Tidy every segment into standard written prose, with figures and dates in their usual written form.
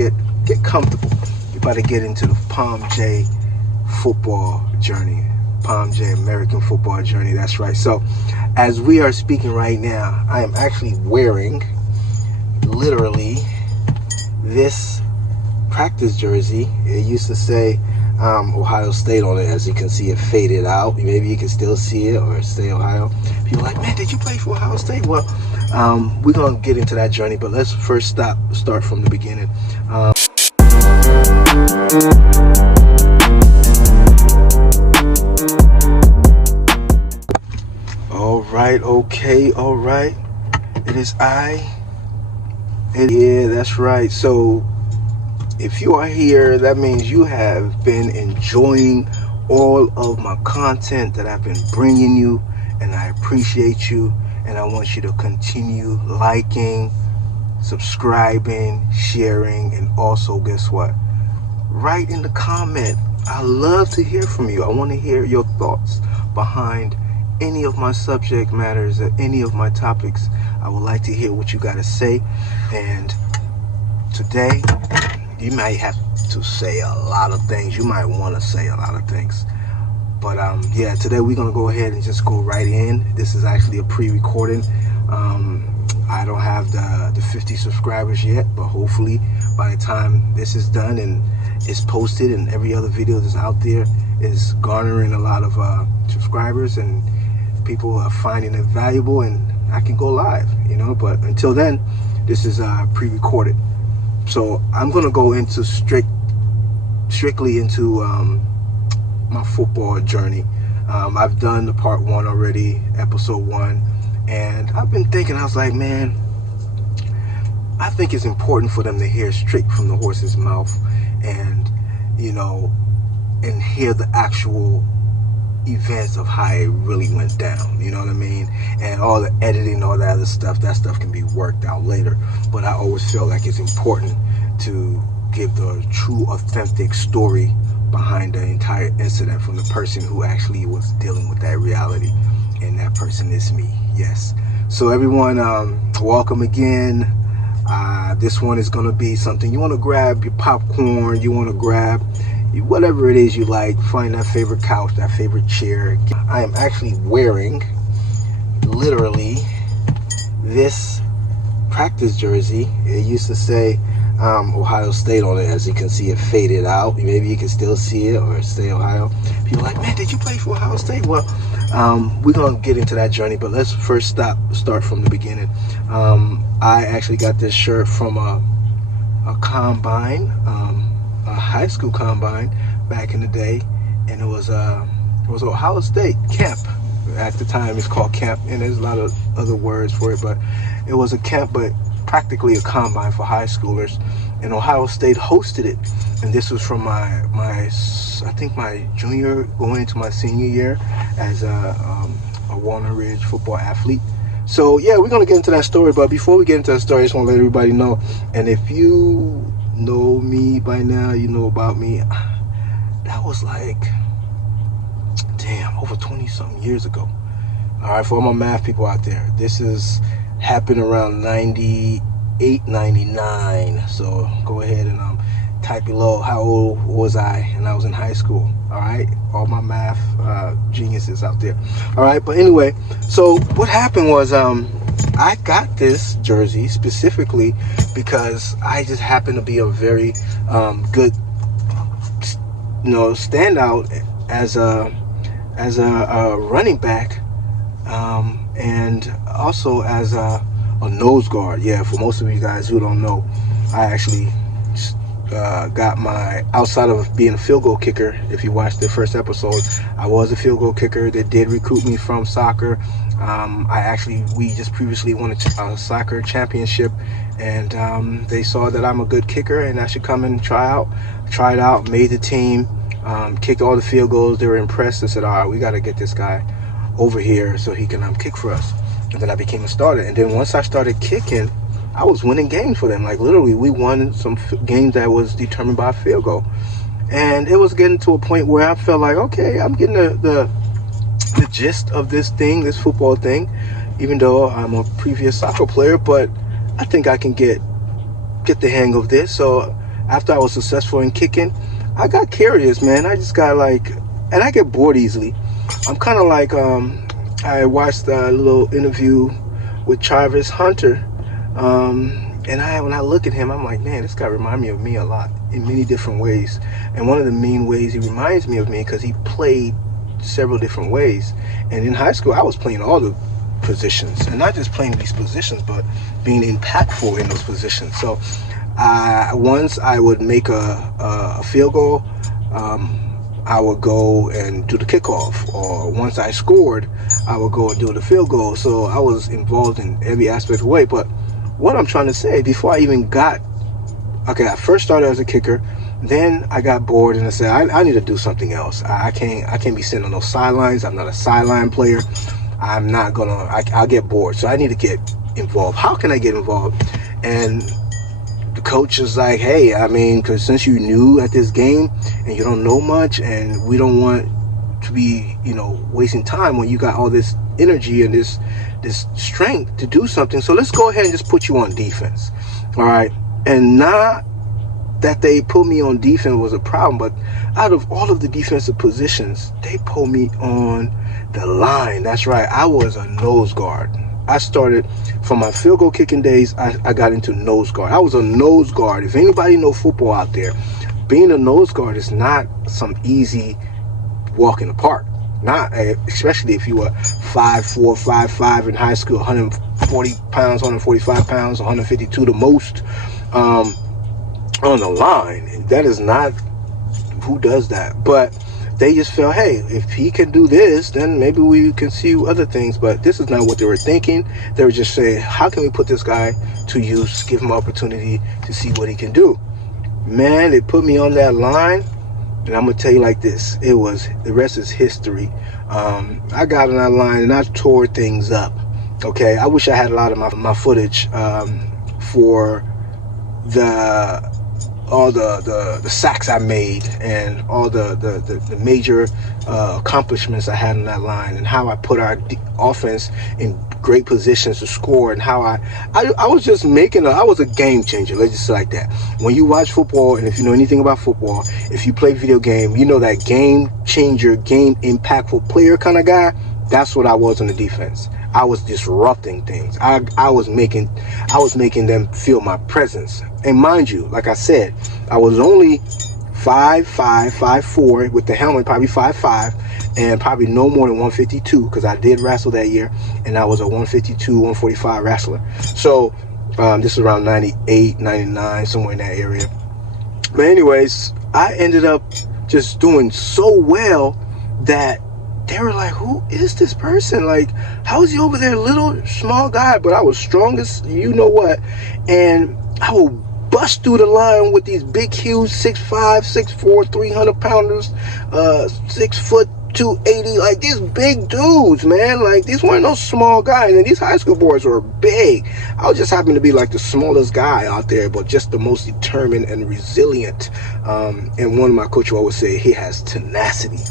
Get comfortable. You're about to get into the POM-J football journey. POM-J American football journey. That's right. So as we are speaking right now, I am actually wearing literally this practice jersey. It used to say Ohio State on it. As you can see, it faded out. Maybe you can still see it, or say Ohio. People are like, man, did you play for Ohio State? Well, we're gonna get into that journey, but let's first start from the beginning. All right, okay, all right. It is yeah, that's right. So if you are here, that means you have been enjoying all of my content that I've been bringing you, and I appreciate you, and I want you to continue liking, subscribing, sharing, and also, guess what? Write in the comment. I love to hear from you. I want to hear your thoughts behind any of my subject matters or any of my topics. I would like to hear what you got to say. And today, you might have to say a lot of things. You might want to say a lot of things. But yeah, today we're going to go ahead and just go right in. This is actually a pre-recording. I don't have the 50 subscribers yet, but hopefully by the time this is done and it's posted and every other video that's out there is garnering a lot of subscribers and people are finding it valuable, and I can go live, you know. But until then, this is pre-recorded. So I'm gonna go into strictly into my football journey. I've done the part 1 already, episode 1, and I've been thinking, I was like, man, I think it's important for them to hear straight from the horse's mouth, and you know, and hear the actual events of how it really went down, you know what I mean? And all the editing, all that other stuff, that stuff can be worked out later. But I always feel like it's important to give the true, authentic story behind the entire incident from the person who actually was dealing with that reality. And that person is me, yes. So everyone, welcome again. This one is gonna be something you wanna grab your popcorn, you wanna grab whatever it is you like, find that favorite couch, that favorite chair. I am actually wearing literally this practice jersey. It used to say Ohio State on it. As you can see, it faded out. Maybe you can still see it, or say Ohio. People are like, man, did you play for Ohio State? Well, we're gonna get into that journey, but let's first start from the beginning. I actually got this shirt from a combine, a high school combine back in the day, and it was Ohio State camp. At the time, it's called camp, and there's a lot of other words for it, but it was a camp, but practically a combine for high schoolers, and Ohio State hosted it. And this was from I think my junior going into my senior year as a Walnut Ridge football athlete. So yeah, we're gonna get into that story, but before we get into that story, I just want to let everybody know, and if you know me by now, you know about me, that was like, damn, over 20 something years ago. All right, for all my math people out there, this is happened around 98, 99. So go ahead and type below how old was I, and I was in high school. All right, all my math geniuses out there. All right, but anyway, so what happened was I got this jersey specifically because I just happened to be a very good, you know, standout as a running back, and also as a nose guard. Yeah, for most of you guys who don't know, I actually got my, outside of being a field goal kicker, if you watched the first episode, I was a field goal kicker. They did recruit me from soccer. We just previously won a soccer championship, and they saw that I'm a good kicker and I should come and try it out, made the team, kicked all the field goals. They were impressed and said, all right, we got to get this guy over here so he can kick for us. And then I became a starter. And then once I started kicking, I was winning games for them. Like literally, we won some games that was determined by a field goal. And it was getting to a point where I felt like, okay, I'm getting the gist of this thing, this football thing, even though I'm a previous soccer player, but I think I can get the hang of this. So after I was successful in kicking, I got curious, man. I just got like, and I get bored easily. I'm kind of like, I watched a little interview with Travis Hunter, and when I look at him, I'm like, man, this guy reminds me of me a lot in many different ways. And one of the main ways he reminds me of me because he played several different ways. And in high school, I was playing all the positions, and not just playing these positions, but being impactful in those positions. So once I would make a field goal, I would go and do the kickoff, or once I scored, I would go and do the field goal. So I was involved in every aspect of the way. But what I'm trying to say, before I even got, okay, I first started as a kicker, then I got bored and I said, I need to do something else. I can't be sitting on those sidelines. I'm not a sideline player. I'm not I'll get bored. So I need to get involved. How can I get involved? And the coach is like, hey, I mean, because since you're new at this game and you don't know much, and we don't want to be, wasting time when you got all this energy and this strength to do something. So let's go ahead and just put you on defense. All right. And not that they put me on defense was a problem, but out of all of the defensive positions, they put me on the line. That's right. I was a nose guard. I started from my field goal kicking days. I got into nose guard. I was a nose guard. If anybody know football out there, being a nose guard is not some easy walk in the park. Not especially if you were 5'4", 5'5" in high school, 140 pounds, 145 pounds, 152 the most on the line. That is not who does that. But they just felt, hey, if he can do this, then maybe we can see other things. But this is not what they were thinking. They were just saying, how can we put this guy to use, give him an opportunity to see what he can do? Man, they put me on that line, and I'm going to tell you like this. The rest is history. I got on that line, and I tore things up. Okay, I wish I had a lot of my footage for all the sacks I made and all the major accomplishments I had on that line, and how I put our offense in great positions to score, and how I was just I was a game changer. Let's just say like that. When you watch football, and if you know anything about football, if you play video game, you know that game changer, game impactful player kind of guy. That's what I was on the defense. I was disrupting things. I was making them feel my presence. And mind you, like I said, I was only 5'5", 5'4", with the helmet, probably 5'5", and probably no more than 152, because I did wrestle that year, and I was a 152, 145 wrestler. So this is around 98, 99, somewhere in that area. But anyways, I ended up just doing so well that they were like, who is this person? Like, how is he over there, little, small guy? But I was strongest, you know what? And I will bust through the line with these big, huge 6'5", 6'4", 300-pounders, 6 foot, 280, like these big dudes, man. Like, these weren't no small guys. And these high school boys were big. I was just happened to be like the smallest guy out there, but just the most determined and resilient. And one of my coaches always say he has tenacity.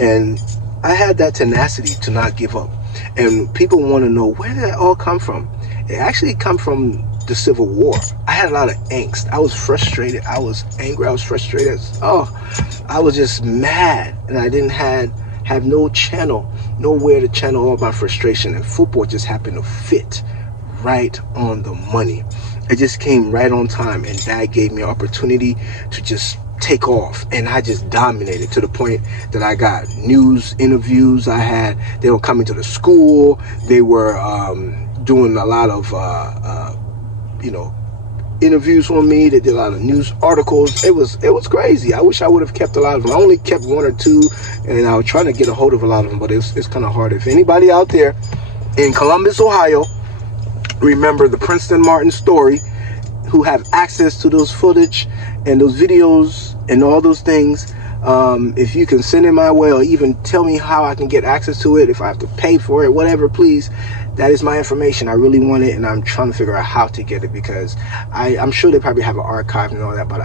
And I had that tenacity to not give up. And people want to know, where did that all come from? It actually come from the Civil War. I had a lot of angst. I was frustrated. I was angry. I was frustrated. I was just mad. And I didn't have no channel, nowhere to channel all my frustration. And football just happened to fit right on the money. It just came right on time. And that gave me an opportunity to just take off, and I just dominated to the point that I got news interviews. They were coming to the school. They were doing a lot of interviews for me. They did a lot of news articles. It was crazy. I wish I would have kept a lot of them. I only kept one or two, and I was trying to get a hold of a lot of them, but it's kind of hard. If anybody out there in Columbus, Ohio, remember the Princeton Martin story, who have access to those footage and those videos and all those things, if you can send it my way, or even tell me how I can get access to it, if I have to pay for it, whatever, please. That is my information. I really want it, and I'm trying to figure out how to get it, because I'm sure they probably have an archive and all that, but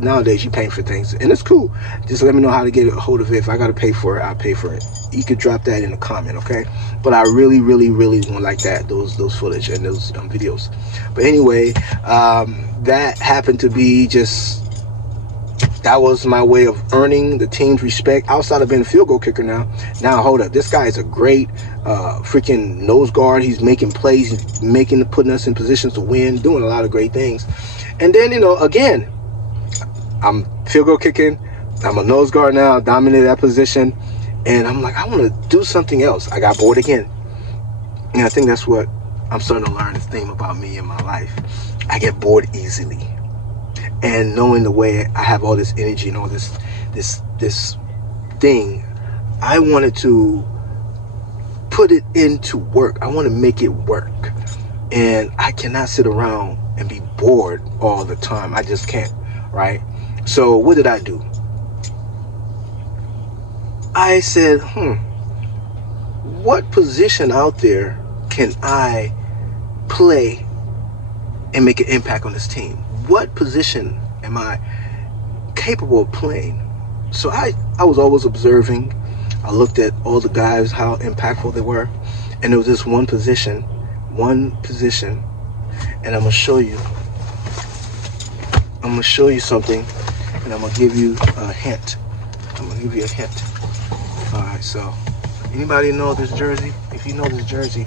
nowadays you're paying for things, and it's cool. Just let me know how to get a hold of it. If I got to pay for it, I'll pay for it. You could drop that in a comment, okay? But I really, really, really want like that, those footage and those videos. But anyway, that happened to be just That was my way of earning the team's respect outside of being a field goal kicker. Now hold up, this guy is a great freaking nose guard. He's making plays, he's putting us in positions to win, doing a lot of great things. And then, again, I'm field goal kicking, I'm a nose guard now, dominated that position, and I'm like, I want to do something else. I got bored again. And I think that's what I'm starting to learn, this thing about me in my life. I get bored easily. And knowing the way I have all this energy and all this thing, I wanted to put it into work. I want to make it work. And I cannot sit around and be bored all the time. I just can't, right? So what did I do? I said, what position out there can I play and make an impact on this team? What position am I capable of playing? So I was always observing. I looked at all the guys, how impactful they were. And there was this one position, and I'm gonna show you something, and I'm gonna give you a hint. All right, so anybody know this jersey? If you know this jersey,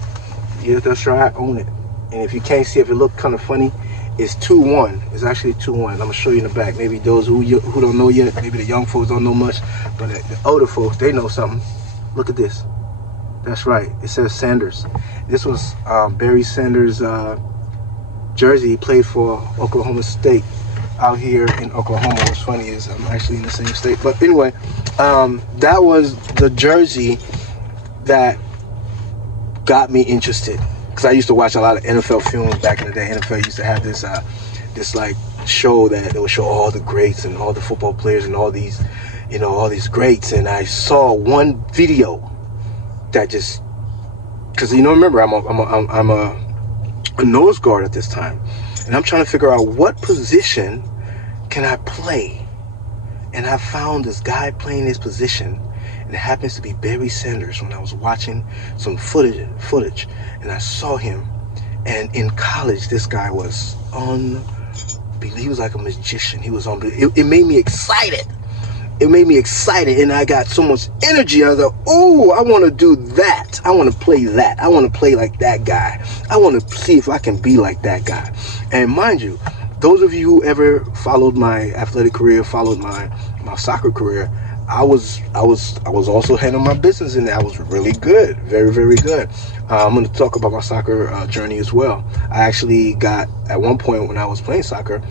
yeah, that's right, I own it. And if you can't see, if it look kind of funny, it's 2-1. It's actually 2-1. I'm gonna show you in the back. Maybe those who don't know yet, maybe the young folks don't know much, but the older folks, they know something. Look at this. That's right. It says Sanders. This was Barry Sanders' jersey. He played for Oklahoma State out here in Oklahoma. What's funny is I'm actually in the same state. But anyway, that was the jersey that got me interested. Because I used to watch a lot of NFL films back in the day. NFL used to have this like show that it would show all the greats and all the football players and all these greats. And I saw one video that just, because remember I'm a nose guard at this time, and I'm trying to figure out what position can I play. And I found this guy playing this position, and it happens to be Barry Sanders. When I was watching some footage, and I saw him, and in college, this guy was unbelievable. He was like a magician. He was unbelievable. It made me excited. And I got so much energy. I was like, oh, I want to do that. I want to play that. I want to play like that guy. I want to see if I can be like that guy. And mind you, those of you who ever followed my athletic career, followed my soccer career, I was also handling my business in there. I was really good, very, very good. I'm going to talk about my soccer journey as well. I actually got, at one point when I was playing soccer,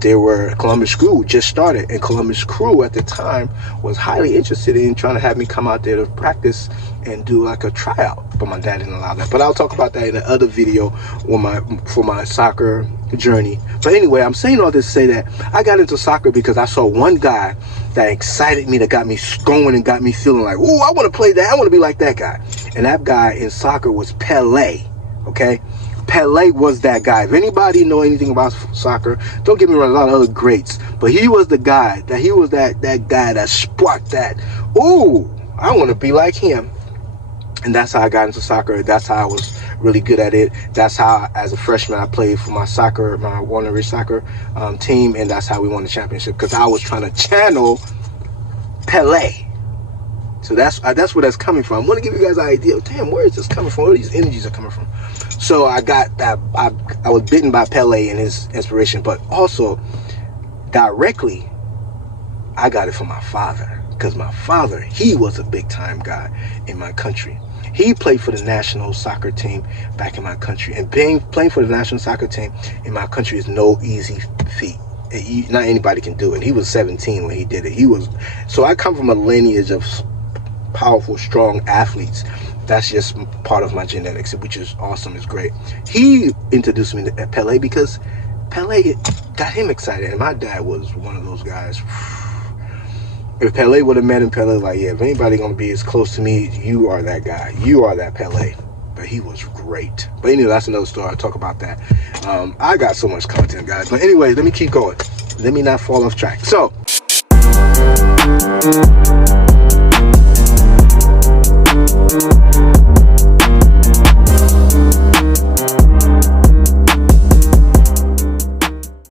there were Columbus Crew just started, and Columbus Crew at the time was highly interested in trying to have me come out there to practice and do like a tryout, but my dad didn't allow that. But I'll talk about that in another video for my soccer journey. But anyway, I'm saying all this to say that I got into soccer because I saw one guy that excited me, that got me going and got me feeling like, oh, I want to play that. I want to be like that guy. And that guy in soccer was Pelé. Okay. Pelé was that guy. If anybody know anything about soccer, don't get me wrong, a lot of other greats, but he was the guy that guy that sparked that, ooh, I want to be like him. And that's how I got into soccer. That's how I was really good at it. That's how, as a freshman, I played for my Warner Ridge soccer team, and that's how we won the championship, because I was trying to channel Pelé. So that's where that's coming from. I want to give you guys an idea. Damn, where is this coming from? Where these energies are coming from? So I got that. I was bitten by Pelé and his inspiration, but also directly, I got it from my father, because my father, he was a big time guy in my country. He played for the national soccer team back in my country, and playing for the national soccer team in my country is no easy feat. Not anybody can do it. He was 17 when he did it. So I come from a lineage of powerful, strong athletes. That's just part of my genetics, which is awesome. It's great. He introduced me to Pelé because Pelé got him excited, and my dad was one of those guys. If Pelé would have met him, Pelé like, yeah, if anybody gonna be as close to me, you are that guy. You are that Pelé. But he was great. But anyway, that's another story. I'll talk about that. I got so much content, guys. But anyway, let me keep going. Let me not fall off track. So